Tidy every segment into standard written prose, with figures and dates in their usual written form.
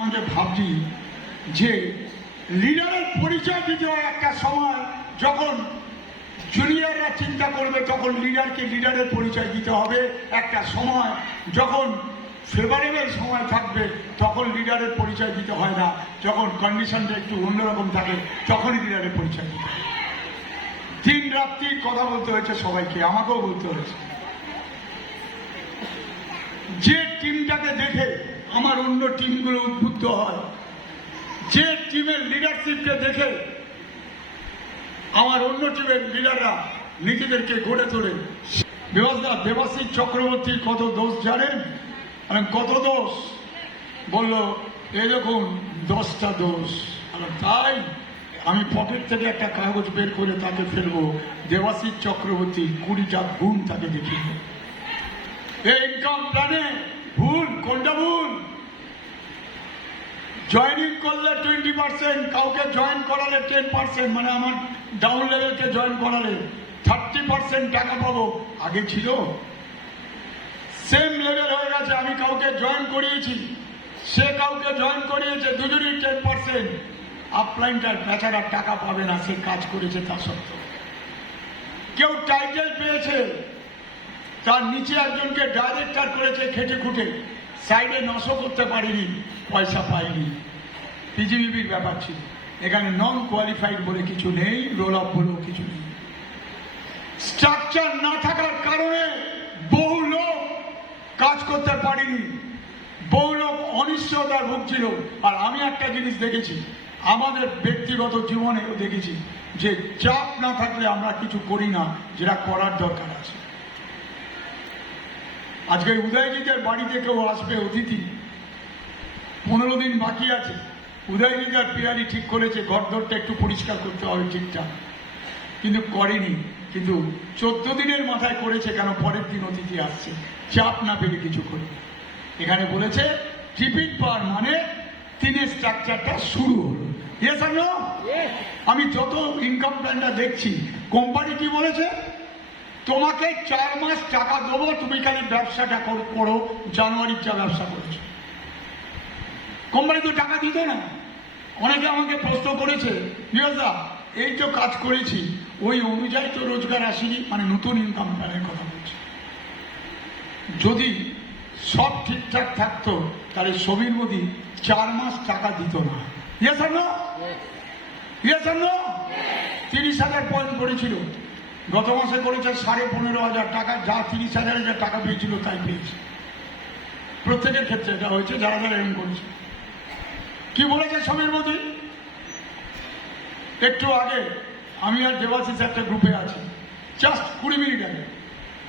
আমাদের ভাবছি যে লিডারের পরিচয় দিতে হয় একটা সময়, যখন জুনিয়ররা চিন্তা করবে তখন লিডারকে লিডারের পরিচয় দিতে হবে। একটা সময় যখন ফেভারেবল সময় থাকবে তখন লিডারের পরিচয় দিতে হয় না, যখন কন্ডিশনটা একটু অন্যরকম থাকে তখনই লিডারের পরিচয় দিতে হয়। দিন রাত্রি কথা বলতে হয়েছে সবাইকে, আমাকেও বলতে হয়েছে। যে টিমটাকে দেখে আমার অন্য টিমগুলো উদ্বুদ্ধ হয়, যে টিমের লিডারশিপকে দেখে আমার অন্য টিমের লিডাররা নিজেদেরকে গড়ে তোলে। দেবাশিস চক্রবর্তীর কত দোষ জানেন? কত দোষ? বলল এই দেখুন 10টা দোষ। তাই আমি পকেট থেকে একটা কাগজ বের করে তাকে ফেলবো, দেবাশিস চক্রবর্তী 20টা গুণ তাকে দেখিয়ে। এই ইনকাম প্ল্যানে ভুল, কোনটা ভুল? জয়েনিং করলে 20%, কাউকে জয়েন করালে 10%, মানে আমার ডাউন লেভেলকে জয়েন করালে 30% টাকা পাবো। আগে ছিল সেম লেভেল হয়ে গেছে, আমি কাউকে জয়েন করিয়েছি, সে কাউকে জয়েন করিয়েছে, দুজনই 10%। আপলাইনটার বেচারা টাকা পাবে না, সে কাজ করেছে তা সত্ত্বেও। কেউ টাইটেল পেয়েছে, তার নিচে একজনকে ডাইরেক্টর করেছে খেটে খুঁটে, সাইডে নশো করতে পারিনি, পয়সা পাইনি। পিজিবিবির ব্যাপার ছিল। এখানে নন কোয়ালিফাইড বলে কিছু নেই, রোল আপ বলেও কিছু নেই। স্ট্রাকচার না থাকার কারণে বহু লোক কাজ করতে পারেনি, বহু লোক অনিশ্চয়তার ভুগছিল। আর আমি একটা জিনিস দেখেছি, আমাদের ব্যক্তিগত জীবনেও দেখেছি, যে চাপ না থাকলে আমরা কিছু করি না যেটা করার দরকার আছে। আজকে উদয়জিতের বাড়িতে কেউ আসবে অতিথি, 15 দিন বাকি আছে। উদয়জিৎ আর পিয়ালি ঠিক করেছে ঘরদরটা একটু পরিষ্কার করতে হবে ঠিকঠাক, কিন্তু করেনি। কিন্তু 14 দিনের মাথায় করেছে, কেন? পরের দিন অতিথি আসছে, চাপ না পেলে কিছু করে। এখানে বলেছে টিপিক পাওয়ার মানে 3 স্ট্রাকচারটা শুরু হলো। ইয়েস আর নো? আমি যত ইনকাম প্ল্যানটা দেখছি, কোম্পানি কি বলেছে? তোমাকে 4 মাস টাকা দেবো, তুমি খালি ব্যবসাটা করো। জানুয়ারির যা ব্যবসা করেছো, কোম্পানি তো টাকা দিত না। অনেকে আমাকে প্রশ্ন করেছে, নিরজদা এই তো কাজ করেছি, ওই অনুযায়ী তো রোজগার আসেনি, মানে নতুন ইনকাম প্ল্যানের কথা বলছি। যদি সব ঠিকঠাক থাকতো তাহলে সমীর মোদী 4 মাস টাকা দিত না। ইয়েস আর নো? ইয়েস আর নো? 30,000 পয়েন্ট করেছিল, গত মাসে করেছে 15,500 টাকা। যা 30,000 টাকা পেয়েছিল তাই পেয়েছে। প্রত্যেকের ক্ষেত্রে এটা হয়েছে, যারা যারা এরকম করেছে। কি বলেছে সমীর মোদী? একটু আগে আমি আর দেবাশিস একটা গ্রুপে আছি, জাস্ট 20 মিনিট আগে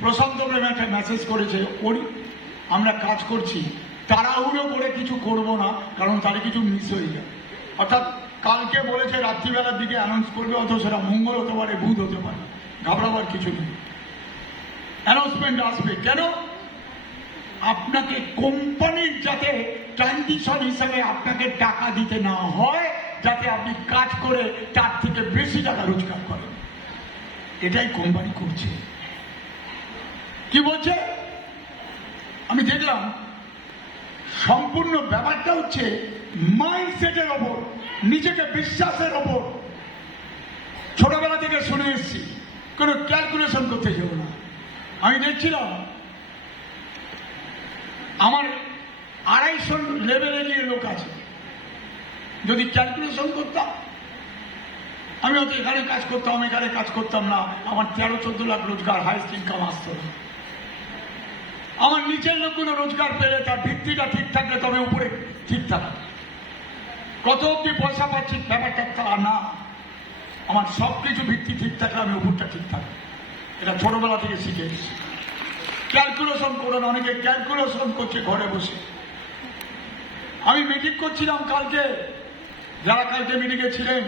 প্রশান্ত প্রেম একটা মেসেজ করেছে, ওরি আমরা কাজ করছি, তাড়াহুড়ো করে কিছু করব না, কারণ তার কিছু মিস হয়ে যায়। অর্থাৎ কালকে বলেছে রাত্রিবেলার দিকে অ্যানাউন্স করবে, অথচ সেটা মঙ্গল হতে পারে, বুধ হতে পারে, ঘাবড়াবার কিছু নেই। অ্যানাউন্সমেন্ট আসবে। কেন? আপনাকে কোম্পানির যাতে ট্রানজিশন হিসাবে আপনাকে টাকা দিতে না হয়, যাতে আপনি কাজ করে তার থেকে বেশি টাকা রোজগার করেন। এটাই কোম্পানি করছে। কি বলছে? আমি দেখলাম সম্পূর্ণ ব্যাপারটা হচ্ছে মাইন্ডসেটের ওপর, নিজেকে বিশ্বাসের ওপর। ছোটবেলা থেকে শুনে এসছি, কোনো ক্যালকুলেশন করতে যাব না। আমি দেখছিলাম আমার 250 লেভেলে গিয়ে লোক আছে, যদি ক্যালকুলেশন করতাম, আমি হয়তো এখানে কাজ করতাম, এখানে কাজ করতাম না, আমার 13-14 লাখ রোজগার, হাইস্ট ইনকাম আসতো না। আমার নিচের লোকগুলো রোজগার পেলে তার ভিত্তিটা ঠিক থাকলে তবে উপরে ঠিক থাকে। কত অব্দি পয়সা পাচ্ছি ব্যাপারটা তা না, আমার সবকিছু ভিত্তি ঠিক থাকলে আমি উপরটা ঠিক থাকি। এটা ছোটবেলা থেকে শিখে এসেছি। ক্যালকুলেশন করুন, অনেকে ক্যালকুলেশন করছে ঘরে বসে। আমি মিটিং করছিলাম কালকে, যারা কালকে মিটিংয়ে ছিলেন,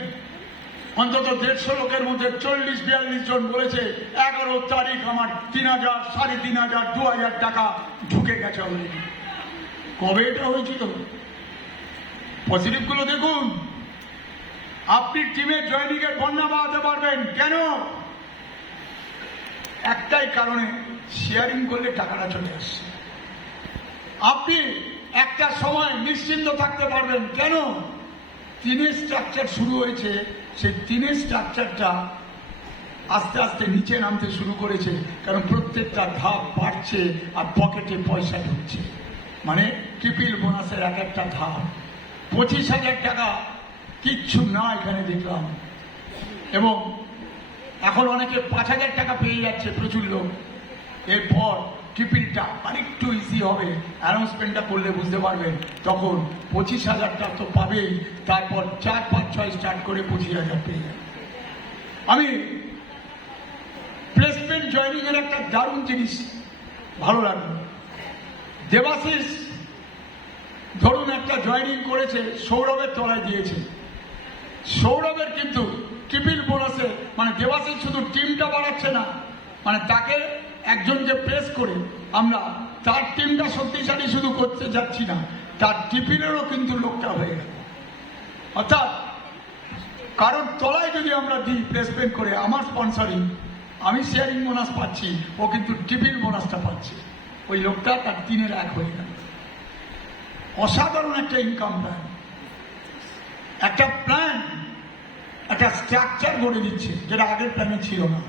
অন্তত 150 লোকের মধ্যে 40-42 জন বলেছে 11 তারিখ আমার 3,000, 3,500, 2,000 টাকা ঢুকে গেছে অলরেডি। কবে এটা হয়েছিল? পজিটিভ গুলো দেখুন। আপনি টিমের জয়েনিং এর বন্যা বাড়াতে পারবেন। কেন? একটাই কারণে, শেয়ারিং করলে টাকাটা চলে আসছে। আপনি একটা সময় নিশ্চিন্ত থাকতে পারবেন। কেন? টিনের স্ট্রাকচার শুরু হয়েছে, সেই টিনের স্ট্রাকচারটা আস্তে আস্তে নিচে নামতে শুরু করেছে, কারণ প্রত্যেকটা ধাপ বাড়ছে আর পকেটে পয়সা ঢুকছে। মানে ট্রিপল বোনাসের এক একটা ধাপ 25,000 টাকা কিচ্ছু না এখানে দেখলাম। এবং এখন অনেকে 5,000 টাকা পেয়ে যাচ্ছে প্রচুর লোক। এরপর ট্রিপলটা আরেকটু ইজি হবে, অ্যানাউন্সমেন্টটা করলে বুঝতে পারবেন। তখন 25,000 টাকা তো পাবেই, তারপর 4, 5, 6 স্টার্ট করে 25,000 পেয়ে যাবে। আমি প্লেসমেন্ট জয়নিং এর একটা দারুণ জিনিস ভালো লাগলো। দেবাশিস ধরুন একটা জয়নিং করেছে, সৌরভের তলায় দিয়েছে। সৌরভের কিন্তু ট্রিপল বোনাসে, মানে দেবাশিস শুধু টিমটা বাড়াচ্ছে না, মানে তাকে একজনকে প্রেস করে আমরা তার টিমটা শক্তিশালী শুধু করতে যাচ্ছি না, তার ট্রিপলেরও কিন্তু লোকটা হয়ে গেল। অর্থাৎ কারোর তলায় যদি আমরা দিই প্লেসমেন্ট করে, আমার স্পন্সরিং, আমি শেয়ারিং বোনাস পাচ্ছি, ও কিন্তু ট্রিপল বোনাসটা পাচ্ছে। ওই লোকটা তার 3-এর 1 হয়ে গেল। অসাধারণ একটা ইনকাম প্ল্যান, একটা প্ল্যান, একটা স্ট্রাকচার গড়ে দিচ্ছে, যেটা আগের প্ল্যানে ছিল না।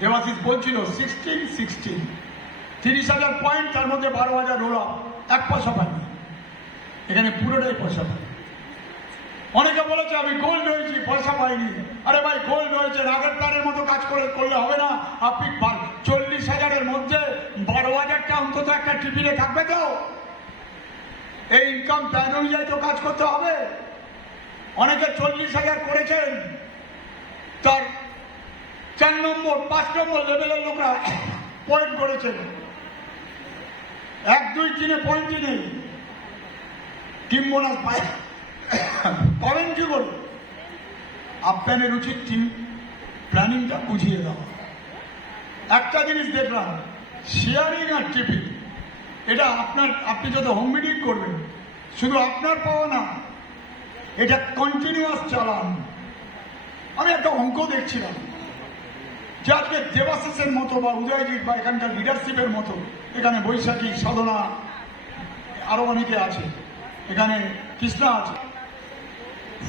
দেবাশিস বলছিল 16 30,000 পয়েন্ট, তার মধ্যে 12,000 রোল আপ, 1 পয়সা পাইনি। এখানে পুরোটাই পয়সা পাই। অনেকে বলেছে আমি গোল্ড হয়েছি, পয়সা পাইনি। আরে ভাই, গোল্ড হয়েছে, আগের প্ল্যানের মতো কাজ করলে হবে না। আপনি 40,000-এর মধ্যে 12,000টা অন্তত একটা ট্রিপলে থাকবে তো। এই ইনকাম প্ল্যান অনুযায়ী তো কাজ করতে হবে। অনেকে 40,000 করেছেন, তার 4 নম্বর 5 নম্বর লেভেলের লোকরা পয়েন্ট করেছেন, 1, 2, 3-এ পয়েন্টই নেই। টিম বোনাস পাবেন কি করে? আপনাদের উচিত টিম প্ল্যানিংটা বুঝিয়ে দেওয়া। একটা জিনিস দেখলাম, শেয়ারিং আর ট্রিপল, এটা আপনি যত হোম মিটিং করবেন, শুধু আপনার পাওয়া না, এটা কন্টিনিউয়াস চালান। আমি একটা অঙ্ক দেখছিলাম যে আজকে দেবাশিসের মতো বা উদয়জিৎ বা এখানকার লিডারশিপের মতো, এখানে বৈশাখী, সাধনা, আরো অনেকে আছে, এখানে কৃষ্ণা আছে,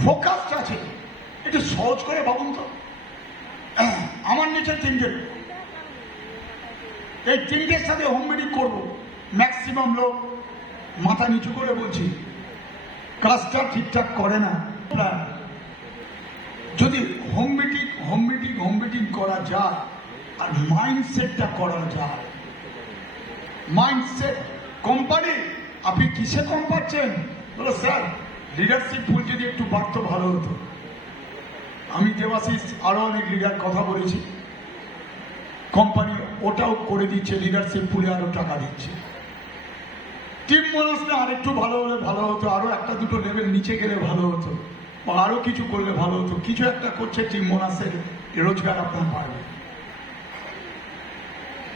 ফোকাস আছে। একটু সহজ করে ভাবুন তো, আমার নিচে 3টে, এই 3টের সাথে হোম মিটিং করবো। ম্যাক্সিমাম লোক মাথা নিচু করে বলছি কাজটা ঠিকঠাক করে না। যদি হোম মিটিং করা যায় আর মাইন্ডসেটটা করা যায়, মাইন্ডসেট কোম্পানি, আপনি কিসে কম পাচ্ছেন? বলো স্যার, লিডারশিপ পুল যদি একটু বাড়তো ভালো হতো। আমি দেবাশিস আরো অনেক লিডার কথা বলেছি, কোম্পানি ওটাও করে দিচ্ছে, লিডারশিপ পুলে আরো টাকা দিচ্ছে। টিম বোনাসটা আরেকটু ভালো হলে ভালো হতো, আরো 1-2 লেভেল নিচে গেলে ভালো হতো, বা আরো কিছু করলে ভালো হতো। কিছু একটা করছে টিম বোনাসের, রোজগার আপনার পারবে।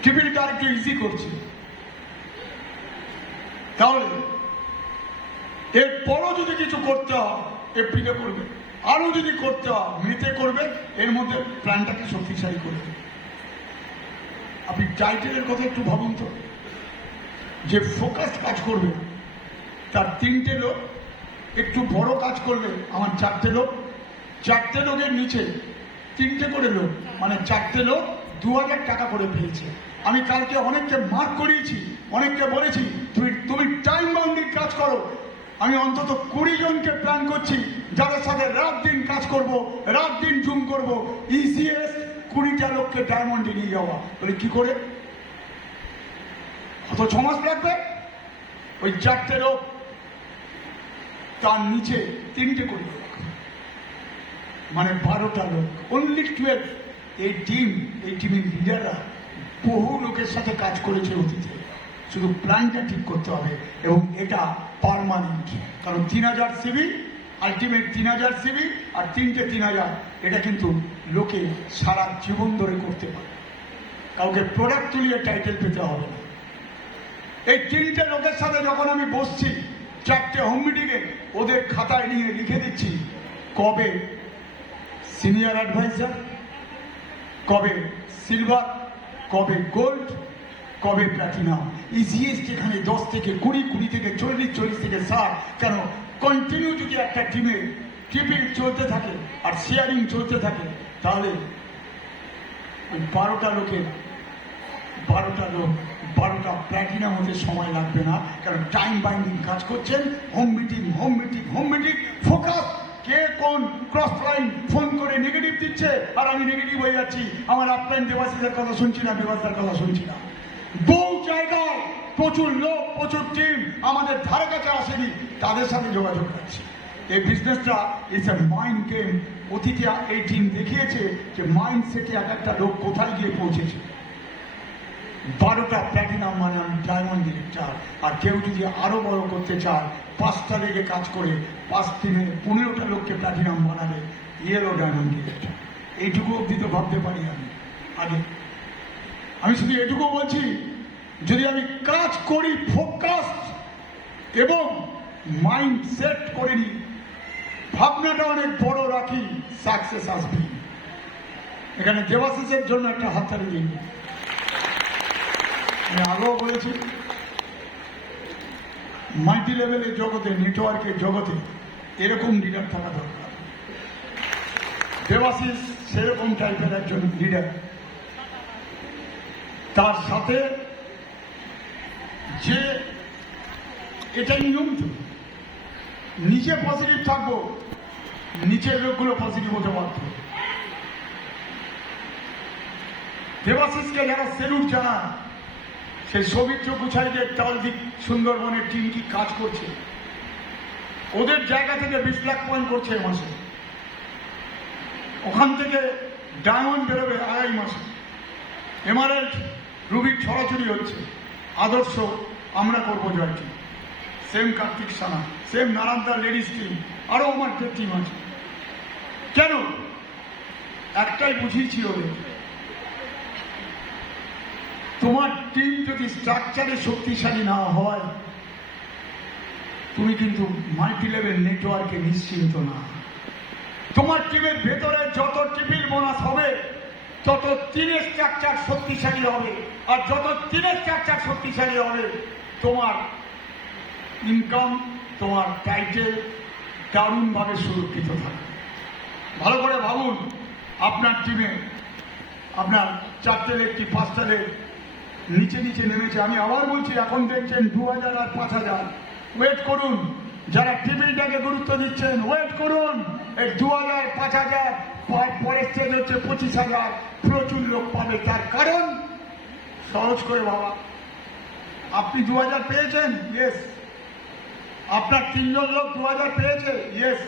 ট্রিপলটা আরেকটু ইজি করছে। তাহলে এরপরও যদি কিছু করতে হয় এপ্রিলে করবে, আরো যদি করতে হয় মেতে করবে, এর মধ্যে প্ল্যানটাকে শক্তিশালী করবে। আপনি টাইটেলের কথা একটু ভাবুন তো, যে ফোকাস কাজ করবে তার 3টে লোক, একটু বড় কাজ করবে আমার 4টে লোক, 4টে লোকের নিচে 3টে করে লোক, মানে 4টে লোক 2,000 টাকা করে পেয়েছে। আমি কালকে অনেককে মার্ক করিয়েছি, অনেককে বলেছি তুমি টাইম বাউন্ডিং কাজ করো। আমি অন্তত 20 জনকে প্ল্যান করছি, যাদের সাথে রাত দিন কাজ করব, রাত দিন জুম করব। ইসিএস 20টা লোককে ডায়মন্ডে নিয়ে যাওয়া, বলে কি করে? কত 6 মাস লাগবে? ওই 4টে লোক, তার নিচে 3টে করে লোক, মানে 12টা লোক, অনলি 12। এই টিমের লিডাররা বহু লোকের সাথে কাজ করেছে অতীতে। শুধু প্ল্যানটা ঠিক করতে হবে, এবং এটা পার্মানেন্ট। কারণ 3,000 সিভি, আলটিমেট 3,000 সিভি আর 3টে 3,000, এটা কিন্তু লোকে সারা জীবন ধরে করতে পারে। কাউকে প্রোডাক্ট তুলিয়ে টাইটেল পেতে হবে না। এই 3টে লোকের সাথে যখন আমি বসছি 4টে হোম মিটিংয়ে, ওদের খাতায় নিয়ে লিখে দিচ্ছি কবে সিনিয়র অ্যাডভাইজার, কবে সিলভার, কবে গোল্ড, কবে প্ল্যাটিনাম? এই জিএসটি এখানে 10 থেকে 20, 20 থেকে 40, 40 থেকে 60। কেন? কন্টিনিউ যদি একটা টিমে টিপিং চলতে থাকে আর শেয়ারিং চলতে থাকে, তাহলে ওই 12টা লোকের 12টা লোক 12টা প্ল্যাটিনাম হতে সময় লাগবে না। কারণ টাইম বাইন্ডিং কাজ করছেন, হোম মিটিং, ফোকাস। কে কোন ক্রস লাইন ফোন করে নেগেটিভ দিচ্ছে আর আমি নেগেটিভ হয়ে যাচ্ছি, আমার আপলাইন দেবাশীষের কথা শুনছি না, বিভাসদার কথা শুনছি না। বহু জায়গায় প্রচুর লোক, প্রচুর টিম আমাদের ধারে কাছে আসেনি, তাদের সাথে যোগাযোগ করছে। এই বিজনেসটা ইজ এ মাইন্ড গেম। অতীতে এই টিম দেখিয়েছে যে মাইন্ড সেটে এক একটা লোক কোথায় গিয়ে পৌঁছেছে। 12টা প্ল্যাটিনাম মানে আমি ডায়মন্ড ডিরেক্টর। আর কেউ যদি আরো বড় করতে চায়, 5টা লেগে কাজ করে 5 দিনে 15টা লোককে প্ল্যাটিনাম বানাবে, ইয়েলো ডায়মন্ড ডিরেক্টর। এইটুকু অব্দি তো ভাবতে পারি আমি। আগে আমি শুধু এটুকু বলছি, যদি আমি কাজ করি ফোকাস এবং মাইন্ড সেট করে নিই, ভাবনাটা অনেক বড় রাখি, সাকসেস আসবে। এখানে দেবাশিসের জন্য একটা হাততালি দিন। আমি আগেও বলেছি, মাল্টি লেভেলের জগতে, নেটওয়ার্কের জগতে এরকম লিডার থাকা দরকার। দেবাশিস সেরকম টাইপের একজন লিডার। তার সাথে যে এটাই নিয়ম, তো নিচে পজিটিভ থাকবো, নিচের লোকগুলো পজিটিভ হতে বাধ্য। দেবাশিসকে যারা সেলুট জানায়, সেই সৌমিত্র গুছাইদের তালদিক সুন্দরবনের টিম কি কাজ করছে, ওদের জায়গা থেকে 20 লাখ পয়েন্ট করছে এ মাসে, ওখান থেকে ডায়মন্ড বেরোবে আগামী মাসে। এমারেল্ড রুবির ছড়াছড়ি হচ্ছে। আদর্শ আমরা করবো জয়টি, সেম কার্তিক সানা, সেম নারায়ণদার লেডিস টিম, আরো আমার টিম আছে। কেন? একটাই বুঝিয়েছি ওদের, তোমার টিম যদি স্ট্রাকচারে শক্তিশালী না হয়, তুমি কিন্তু মাল্টি লেভেল নেটওয়ার্কে নিশ্চিন্ত না। তোমার টিমের ভেতরে যত টিপিল বোনাস হবে, তত টিমের স্ট্রাকচার শক্তিশালী হবে। আর যত টিমের স্ট্রাকচার শক্তিশালী হবে, তোমার ইনকাম, তোমার টাইটেল দারুণভাবে সুরক্ষিত থাকবে। ভালো করে ভাবুন, আপনার টিমে আপনার 4টে লেগ কি 5টা লেগ নিচে নিচে নেমেছে। আমি আবার বলছি, এখন দেখছেন 2000 আর 5000। ওয়েট করুন, যারা টিভিটাকে গুরুত্ব দিচ্ছেন ওয়েট করুন। এই 2000 5000 পরের স্টেজ হচ্ছে 25,000, প্রচুর লোক পাবে। তার কারণ সহজ করে বাবা, আপনি 2000 পেয়েছেন, ইয়েস। আপনার 3 জন লোক 2000 পেয়েছে, ইয়েস।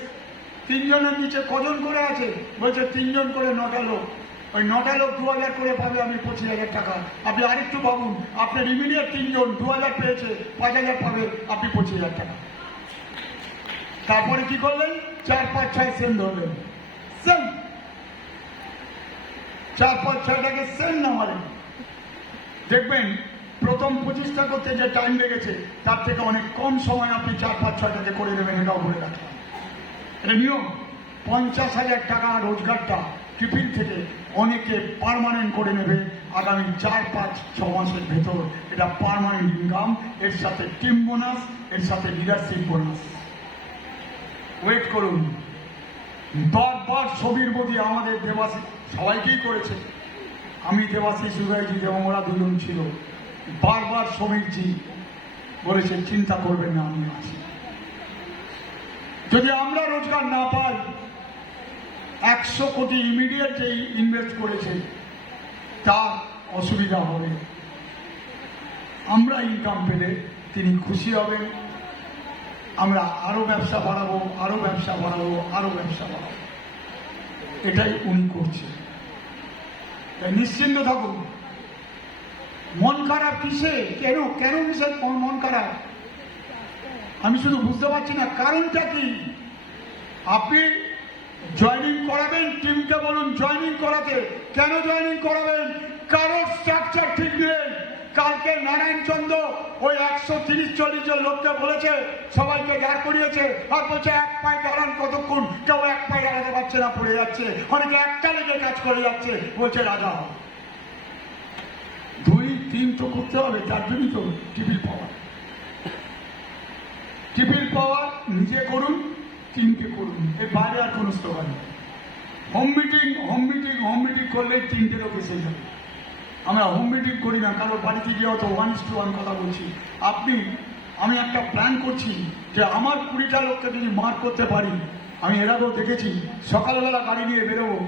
3 জনের নিচে কজন করে আছে? বলছে 3 জন করে 9টা লোক। ওই 9টা লোক 2000 করে পাবে, আমি 25,000 টাকা। আপনি আরেকটু ভাবুন, আপনার ইমিডিয়েট 3 জন 2000 পেয়েছে, 5000 পাবে, আপনি 25,000 টাকা। তারপরে কি করলেন? 4 5 6 সেম ধরলেন, সেম 4 5 6টাকে সেম না মারেন। দেখবেন প্রথম 25টা করতে যে টাইম লেগেছে, তার থেকে অনেক কম সময় আপনি 4 5 6টাকে করে নেবেন। এটাও করে রাখলাম, এটা নিয়ম। 50,000 টাকা রোজগারটা টিফিন থেকে অনেকে পার্মানেন্ট করে নেবে আগামী 4 5 6 মাসের ভেতর। এটা পার্মানেন্ট ইনকাম, এর সাথে টিম বোনাস, এর সাথে লিডারশিপ বোনাস। ওয়েট করুন। বারবার সমীর মোদী আমাদের দেবাশিস সবাইকেই করেছে, আমি দেবাশিস উদয়জি এবং ওরা 2 জন ছিল। বারবার সমীরজি বলেছে চিন্তা করবেন না, আমি আছি। যদি আমরা রোজগার না পাই, 100 কোটি ইমিডিয়েট যেই ইনভেস্ট করেছে তার অসুবিধা হবে। আমরা ইনকাম পেলে তিনি খুশি হবেন। আমরা আরো ব্যবসা বাড়াবো, আরো ব্যবসা বাড়াবো, আরো ব্যবসা বাড়াবো। এটাই উনি করছে। তাই নিশ্চিন্ত থাকুন। মন খারাপ কিসে? কেন কেন কিসের মন খারাপ? আমি শুধু বুঝতে পারছি না কারণটা কি। আপনি জয়েনিং করাবেন, টিমকে বলুন জয়েনিং করাতে। কেন জয়েনিং করাবেন? কারোর স্ট্রাকচার ঠিক নেই। কালকে নারায়ণচন্দ্র ওই 130-40 জন লোককে বলেছে, সবাইকে দাঁড় করিয়েছে, আর বলছে 1 পায়ে দাঁড়ান কতক্ষণ। কেউ 1 পায়ে দাঁড়াতে পারছে না, পড়ে যাচ্ছে। অনেকে একটা লেগে কাজ করে যাচ্ছে, বলছে রাজা। 2 টিম তো করতে হবে, তার জন্যই তো টিপিল পাওয়ার। টিপিল পাওয়ার নিজে করুন, টিমকে করুন, এর বাইরে আর কোনো স্লোগান নেই। Home meeting home meeting home meeting করলে 3টে লোক এসে যাবে। আমরা হোম মিটিং করি না, কারোর বাড়িতে গিয়ে অত 1:1 কথা বলছি। আমি একটা প্ল্যান করছি যে আমার 20টা লোককে যদি মার করতে পারি, আমি এর আগেও দেখেছি, সকালবেলা গাড়ি নিয়ে বেরোবো,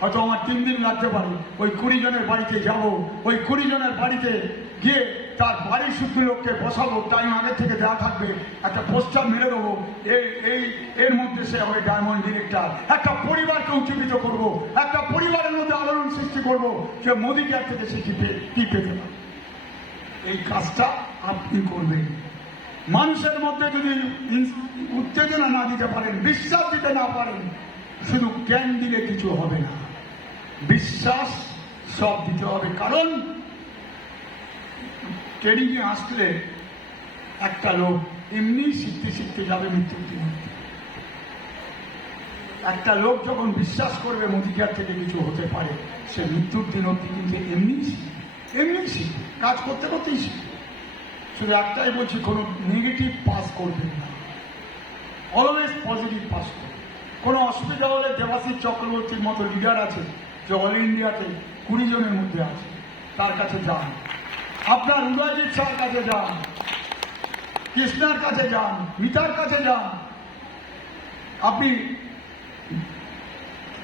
হয়তো আমার 3 দিন লাগতে পারে, ওই 20 জনের বাড়িতে যাব, ওই 20 জনের বাড়িতে গিয়ে তার বাড়ির শুধু লোককে বসাবো, টাইম আগের থেকে দেওয়া থাকবে, একটা পোস্টার মেরে দেবো, এর মধ্যে সে হবে ডায়মন্ড ডিরেক্টর। একটা পরিবারকে উজ্জীবিত করব, একটা পরিবারের মধ্যে আলোড়ন সৃষ্টি করব যে মোদী কেয়ার থেকে সে কি পেতে পারে। এই কাজটা আপনি করবেন। মানুষের মধ্যে যদি উত্তেজনা না দিতে পারেন, বিশ্বাস দিতে না পারেন, শুধু জ্ঞান দিলে কিছু হবে না, বিশ্বাস সব দিতে হবে। কারণ ট্রেনিংয়ে আসলে একটা লোক এমনি শিখতে শিখতে যাবে মৃত্যুর দিন। একটা লোক যখন বিশ্বাস করবে মোদী কেয়ার থেকে কিছু হতে পারে, সে মৃত্যুর দিন অব্দি কিন্তু এমনি শিখবে, কাজ করতে করতেই শিখবে। শুধু একটাই বলছি, কোনো নেগেটিভ পাস করবেন না, অলওয়েজ পজিটিভ পাস করবেন। কোনো অসুবিধা হলে দেবাশিস চক্রবর্তীর মতো লিডার আছে যে অল ইন্ডিয়াতে 20 জনের মধ্যে আছে, তার কাছে যান। আপনার উদয়জিৎ স্যার কাছে যান, কৃষ্ণার কাছে যান, মিতার কাছে যান, আপনি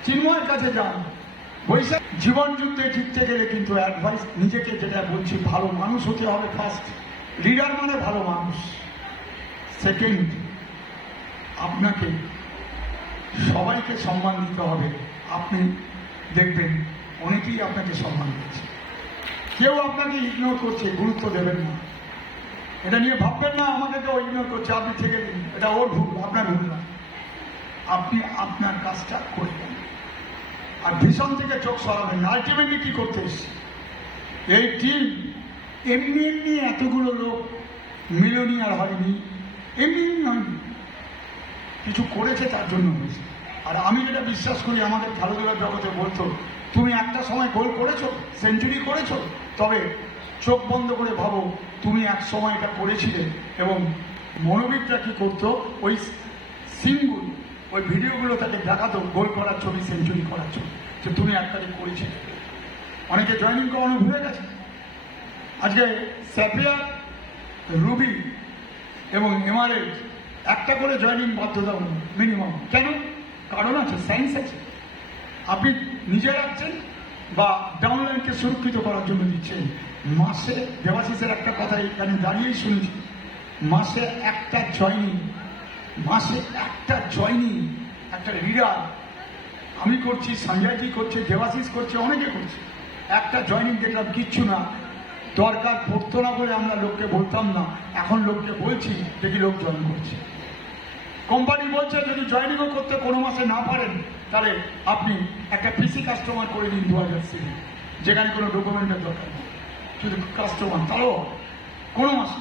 চিন্ময়ের কাছে যান। বৈশাখ জীবন যুদ্ধে জিততে গেলে কিন্তু অ্যাডভাইস, নিজেকে যেটা বলছি, ভালো মানুষ হতে হবে ফার্স্ট। লিডার মানে ভালো মানুষ। সেকেন্ড, আপনাকে সবাইকে সম্মান দিতে হবে। আপনি দেখবেন অনেকেই আপনাকে সম্মান দিচ্ছে, কেউ আপনাকে ইগনোর করছে, গুরুত্ব দেবেন না। এটা নিয়ে ভাববেন না আমাকে কেউ ইগনোর করছে, আপনি থেকে দিন, এটা ওর ভুল, আপনার ভুল না। আপনি আপনার কাজটা করবেন আর ভীষণ থেকে চোখ সরাবেন। আলটিমেটলি কি করতে এসছে এই টিম? এমনি এতগুলো লোক মিলিয়নিয়ার হয়নি, এমনি হয়নি, কিছু করেছে, তার জন্য হয়েছে। আর আমি যেটা বিশ্বাস করি, আমাদের খেলাধুলার জগতে বলতো, তুমি একটা সময় গোল করেছো, সেঞ্চুরি করেছো, তবে চোখ বন্ধ করে ভাবো তুমি এক সময় এটা করেছিলে। এবং মনোবিদরা কি করতো, ওই সিনগুলো, ওই ভিডিওগুলো তাকে দেখাতো, গোল করার ছবি, সেঞ্চুরি করার ছবি, যে তুমি একটা করেছিলে। অনেকে জয়েনিং করানো ভুলে গেছে। আজকে স্যাপিয়ার, রুবি এবং এমআরএল একটা করে জয়েনিং বাধ্যতামূলক মিনিমাম। কেন? কারণ আছে, সায়েন্স আছে। আপনি নিজে রাখছেন বা ডাউনলাইনকে সুরক্ষিত করার জন্য দিচ্ছেন। মাসে, দেবাশিসের একটা কথা এখানে দাঁড়িয়েই শুনেছি, মাসে একটা জয়েনিং, একটা লিডার, আমি করছি, সঞ্জয়জি করছে, দেবাশিস করছে, অনেকে করছে, একটা জয়েনিং দেখলাম, কিচ্ছু না। দরকার পড়তো না বলে আমরা লোককে বলতাম না, এখন লোককে বলছি, দেখি লোক জয়েন করছে। কোম্পানি বলছে যদি জয়েনিংও করতে কোনো মাসে না পারেন, তাহলে আপনি একটা পিসি কাস্টমার করে দিন 2000 সিবি, যেখানে কোনো ডকুমেন্টের দরকার নেই, শুধু কাস্টমার, তারও কোনো মাসে।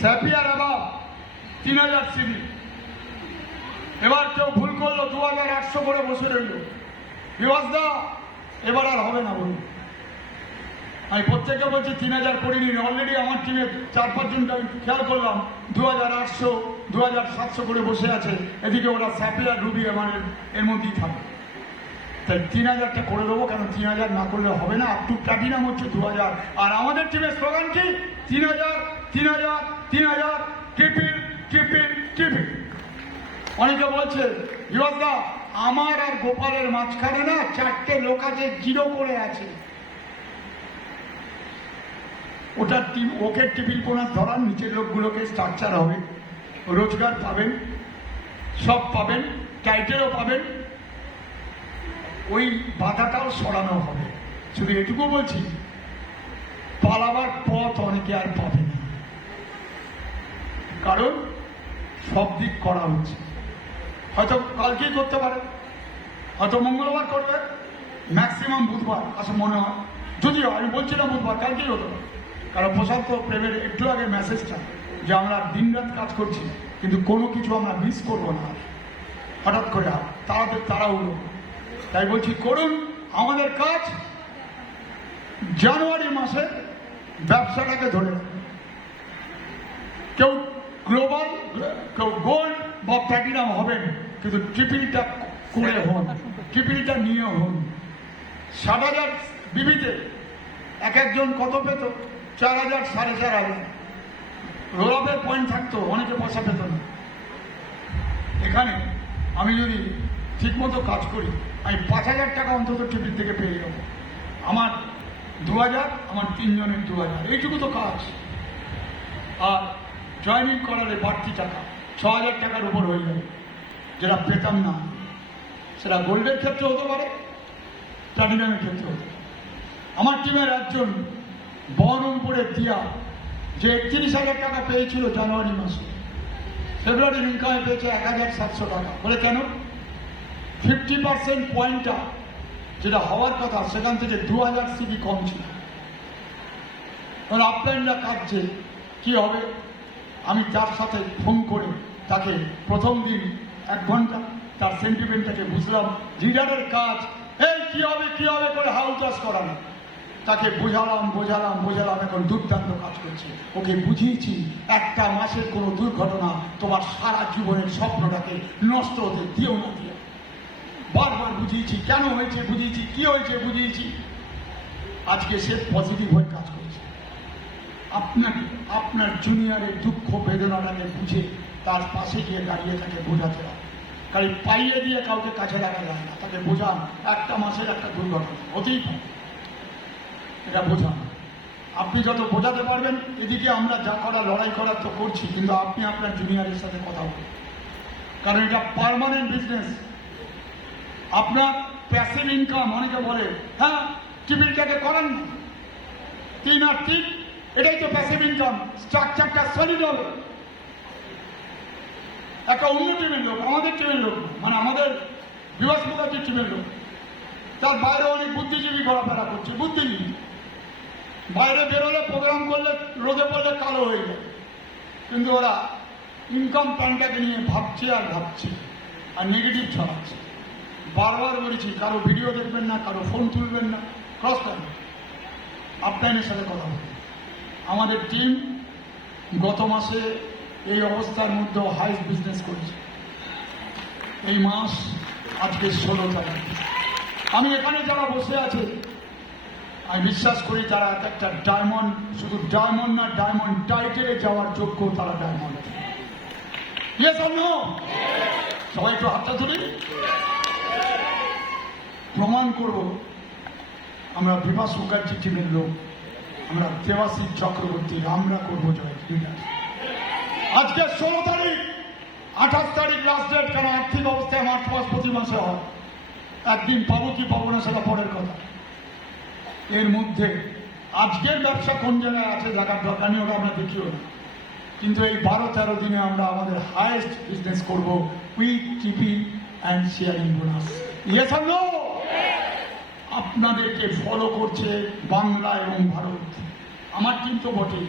স্যাপিয়ার অ্যাবাভ 3000 সিবি। এবার কেউ ভুল করলো, 2800 করে বসে রইল, বিভাসদা এবার আর হবে না বলুন। আমি প্রত্যেককে বলছি 3000 করে নিন। অলরেডি আমার টিমে 4-5 জনকে আমি খেয়াল করলাম 2800, 2700 করে বসে আছে। এদিকে ওরা স্যাপিয়ার, রুবি এর মধ্যেই থাকে। তাই 3000টা করে দেবো, কারণ 3000 না করলে হবে না। আপ টু প্ল্যাটিনাম হচ্ছে 2000। আর আমাদের টিমের স্লোগান কি? 3000, 3000, 3000, ট্রিপল। অনেকে বলছে বিভাসদা আমার আর গোপালের মাঝখানে না 4টে লোক আছে, 0 করে আছে। ওটা টিম, ওকে টিপিল কোনার ধরার, নিচের লোকগুলোকে স্ট্রাকচার হবে, রোজগার পাবেন, সব পাবেন, টাইটেলও পাবেন, ওই বাধাটাও সরানো হবে। শুধু এটুকু বলছি, পালাবার পথ অনেকে আর পাবে না, কারণ সব দিক করা হচ্ছে। হয়তো কালকেই করতে পারে, হয়তো মঙ্গলবার করবে, ম্যাক্সিমাম বুধবার আসে মনে হয়। যদিও আমি বলছি না বুধবার, কালকেই হতে পারে। কারণ প্রশান্ত প্রেমের একটু আগে মেসেজটা যে আমরা দিনরাত কাজ করছি, কিন্তু কোনো কিছু আমরা মিস করবো না হঠাৎ করে, তাড়াহুড়ো। তাই বলছি করুন আমাদের কাজ, জানুয়ারি মাসে ব্যবসাটাকে ধরে রাখুন। কেউ গ্লোবাল, কেউ গোল্ড বা প্ল্যাটিনাম হবেন, কিন্তু ট্রিপলটা করে হন, ট্রিপলটা নিয়ে হন। 60,000 বিবিতে এক একজন কত পেত? 4,000, 4,500। রোলাপের পয়েন্ট থাকতো, অনেকে পয়সা পেত না। এখানে আমি যদি ঠিকমতো কাজ করি, আমি 5,000 টাকা অন্তত ট্রিপল থেকে পেয়ে যাবো। আমার 2,000, আমার 3 জনের 2,000, এইটুকু তো কাজ। আর জয়েনিং করালে বাড়তি টাকা 6,000 টাকার উপর হয়ে যাবে, যেটা পেতাম না। সেটা গোল্ডের ক্ষেত্রে হতে পারে, প্ল্যাটিনামের ক্ষেত্রে হতে পারে। আমার টিমের একজন বহরমপুরের দিয়া, যে 31,000 টাকা পেয়েছিল জানুয়ারি মাসে, ফেব্রুয়ারির ইনকামে পেয়েছে 1,700 টাকা। বলে কেন? 50% পয়েন্টটা যেটা হওয়ার কথা, সেখান থেকে 2,000 সিবি কম ছিল। আপলাইনরা কাটছে, কি হবে? আমি তার সাথে ফোন করে তাকে প্রথম দিন 1 ঘন্টা তার সেন্টিমেন্টটাকে বুঝলাম। লিডারের কাজ এই কি হবে কি হবে করে হাউতাস করানো। তাকে বোঝালাম, এখন দুর্দান্ত কাজ করছে। ওকে বুঝিয়েছি একটা মাসের কোনো দুর্ঘটনা তোমার সারা জীবনের স্বপ্নটাকে নষ্ট হতে দিও না। বারবার বুঝিয়েছি, কেন হয়েছে বুঝিয়েছি, কি হয়েছে বুঝিয়েছি। আজকে সে পজিটিভ হয়ে কাজ করছে। আপনাকে আপনার জুনিয়রের দুঃখ বেদনাটাকে বুঝে তার পাশে গিয়ে দাঁড়িয়ে তাকে বোঝাতে হবে। খালি পাইয়ে দিয়ে কাউকে কাছে রাখা যায় না, তাকে বোঝান একটা মাসের একটা দুর্ঘটনা হতেই পারে, এটা বোঝান। আপনি যত বোঝাতে পারবেন, এদিকে আমরা যা করা লড়াই করার তো করছি, কিন্তু আপনি আপনার জুনিয়রের সাথে কথা বলুন, কারণ এটা পার্মানেন্ট বিজনেস। আপনার প্যাসিভ ইনকাম, অনেকে বলে হ্যাঁ টিবিলটাকে করান না, 3 আর 3, এটাই তো প্যাসিভ ইনকাম। স্ট্রাকচারটা সলিড হবে। একটা অন্য টিমের লোক, আমাদের টিমের লোক, মানে আমাদের বিভাস মুখার্জির টিমের লোক, তার বাইরে অনেক বুদ্ধিজীবী ঘোরাফেরা করছে, বুদ্ধিজীবী। বাইরে বেরোলে, প্রোগ্রাম করলে, রোদে পড়লে কালো হয়ে যায়, কিন্তু ওরা ইনকাম প্ল্যানটাকে নিয়ে ভাবছে আর ভাবছে আর নেগেটিভ ছড়াচ্ছে। বারবার বলেছি, কারো ভিডিও দেখবেন না, কারো ফোন তুলবেন না, ক্রস করবেন, আপলাইনের সাথে কথা বলবেন। আমাদের টিম গত মাসে এই অবস্থার মধ্যে হাইস্ট বিজনেস করেছে। এই মাস আজকে 16 তারিখ। আমি এখানে যারা বসে আছে, আমি বিশ্বাস করি তারা একটা ডায়মন্ড, শুধু ডায়মন্ড না, ডায়মন্ড টাইটেলে যাওয়ার যোগ্য তারা ডায়মন্ড। Yes or no? সবাই একটু হাতটা তুলি, প্রমাণ করব আমরা বিভাস মুখার্জি টিমের লোক, আমরা দেবাশিস চক্রবর্তী, আমরা করবো জয়। আজকে 16 তারিখ, 28 তারিখ লাস্ট ডেট। কেন? আর্থিক অবস্থায় মার্চ মাস প্রতি মাসে হয়। একদিন পাবো কি পাবো না সেটা পরের কথা। এর মধ্যে আজকের ব্যবসা কোন জায়গায় আছে দেখার দরকার নেই, ওটা আমরা দেখিও না। কিন্তু এই 12-13 দিনে আমরা আমাদের হাইয়েস্ট বিজনেস করব with TP and sharing bonus. Yes or no? আপনাদেরকে ফলো করছে বাংলা এবং ভারত, আমার টিম তো বটেই।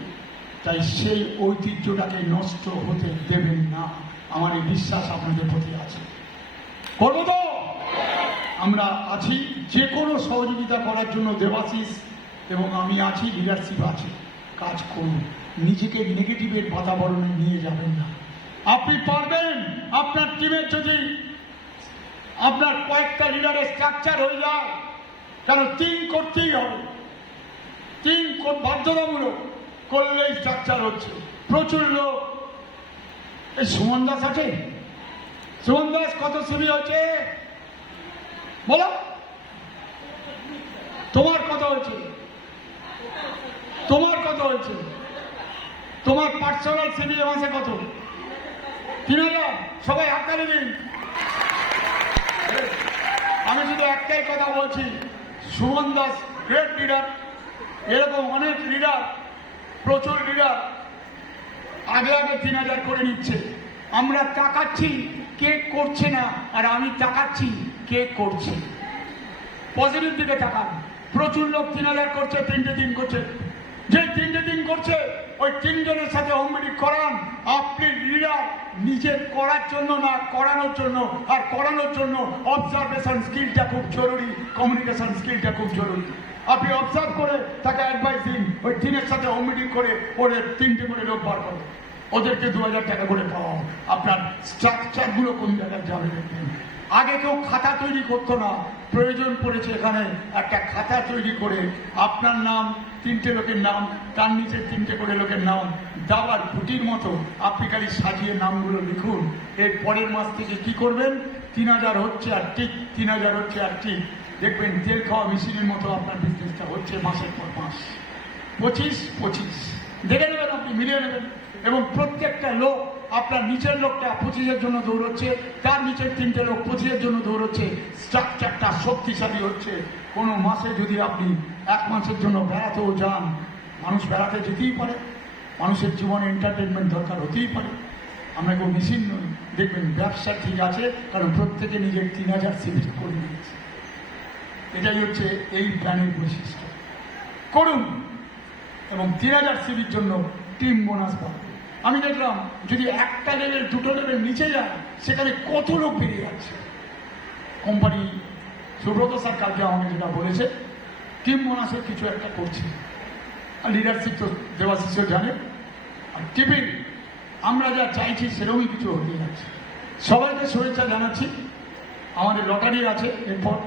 তাই সেই ঐতিহ্যটাকে নষ্ট হতে দেবেন না, আমার এই বিশ্বাস আপনাদের প্রতি আছে। করবো তো? আমরা আছি, যে কোনো সহযোগিতা করার জন্য দেবাশিস এবং আমি আছি, লিডারশিপ আছে, কাজ করুন। নিজেকে নেগেটিভের বাতাবরণে নিয়ে যাবেন না। আপনি পারবেন। আপনার টিমের যদি আপনার কয়েকটা লিডারের স্ট্রাকচার হয়ে যায়, কেন 3 করতেই হবে, 3 বাধ্যতামূলক করলেই স্ট্রাকচার হচ্ছে। প্রচুর লোক, এই সুমন দাস আছে, সুমন দাস কত সিবি হয়েছে বলো? তোমার কত হয়েছে? তোমার কত হয়েছে? তোমার পার্সোনাল সিবি মাসে কত? 3,000। সবাই হাততালি দিন। আমি শুধু একটাই কথা বলছি, সুমন দাস গ্রেট লিডার, এরকম অনেক লিডার, প্রচুর লিডার আগে 3,000 করে নিচ্ছে। আমরা তাকাচ্ছি কে করছে না, আর আমি তাকাচ্ছি কে করছে। পজিটিভ দিকে তাকান। প্রচুর লোক 3,000 করছে, 3টে দিন করছে। যে 3টে দিন করছে, ওই 3 জনের সাথে হোম মিটিং করান। আপনি লিডার নিজের করার জন্য না, করানোর জন্য। আর করানোর জন্য অবজারভেশন স্কিলটা খুব জরুরি, কমিউনিকেশন স্কিলটা খুব জরুরি। আপনি অবজার্ভ করে তাকে অ্যাডভাইস দিন, ওই টিমের সাথে হোম মিটিং করে ওদের 3টে করে লোক বার করো, ওদেরকে 2000 টাকা করে পাওয়া। আপনার স্ট্রাকচার গুলো কোন জায়গায় যাবে দেখবেন। আগে কেউ খাতা তৈরি করতো না, প্রয়োজন পড়েছে এখানে একটা খাতা তৈরি করে আপনার নাম, 3টে লোকের নাম, তার নিচে 3টে করে লোকের নাম, দাবার গুটির মতো আপনি খালি সাজিয়ে নামগুলো লিখুন। এর পরের মাস থেকে কি করবেন, 3000 হচ্ছে আর ঠিক, 3000 হচ্ছে আর ঠিক, দেখবেন তেল খাওয়া মেশিনের মতো আপনার বিজনেসটা হচ্ছে মাসের পর মাস। 25-25 দেখে নেবেন, আপনি মিলিয়ে নেবেন। এবং প্রত্যেকটা লোক, আপনার নিচের লোকটা 25-এর জন্য দৌড়চ্ছে, তার নিচের 3টে লোক 25-এর জন্য দৌড়চ্ছে, স্ট্রাকচারটা শক্তিশালী হচ্ছে। কোনো মাসে যদি আপনি 1 মাসের জন্য বেড়াতেও যান, মানুষ বেড়াতে যেতেই পারে, মানুষের জীবনে এন্টারটেনমেন্ট দরকার হতেই পারে। আমরা কেউ মেশিন নই। দেখবেন ব্যবসা ঠিক আছে, কারণ প্রত্যেকে নিজের 3000 সিভিল করে নিয়েছে। এটাই হচ্ছে এই প্ল্যানের বৈশিষ্ট্য। করুন এবং 3000 সিভির জন্য টিম বোনাস পাবে। আমি দেখলাম যদি একটা লেভেল 2টো লেভেল নিচে যায়, সেখানে কত লোক বেরিয়ে যাচ্ছে। কোম্পানি সুব্রত স্যার কালকে আমাকে যেটা বলেছে, টিম বোনাসের কিছু একটা করছে, আর লিডারশিপ তো দেবাশিসও জানে। আর টিফিন আমরা যা চাইছি সেরকমই কিছু হতে যাচ্ছে। সবাইকে শুভেচ্ছা জানাচ্ছি। আমাদের লটারি আছে এরপর,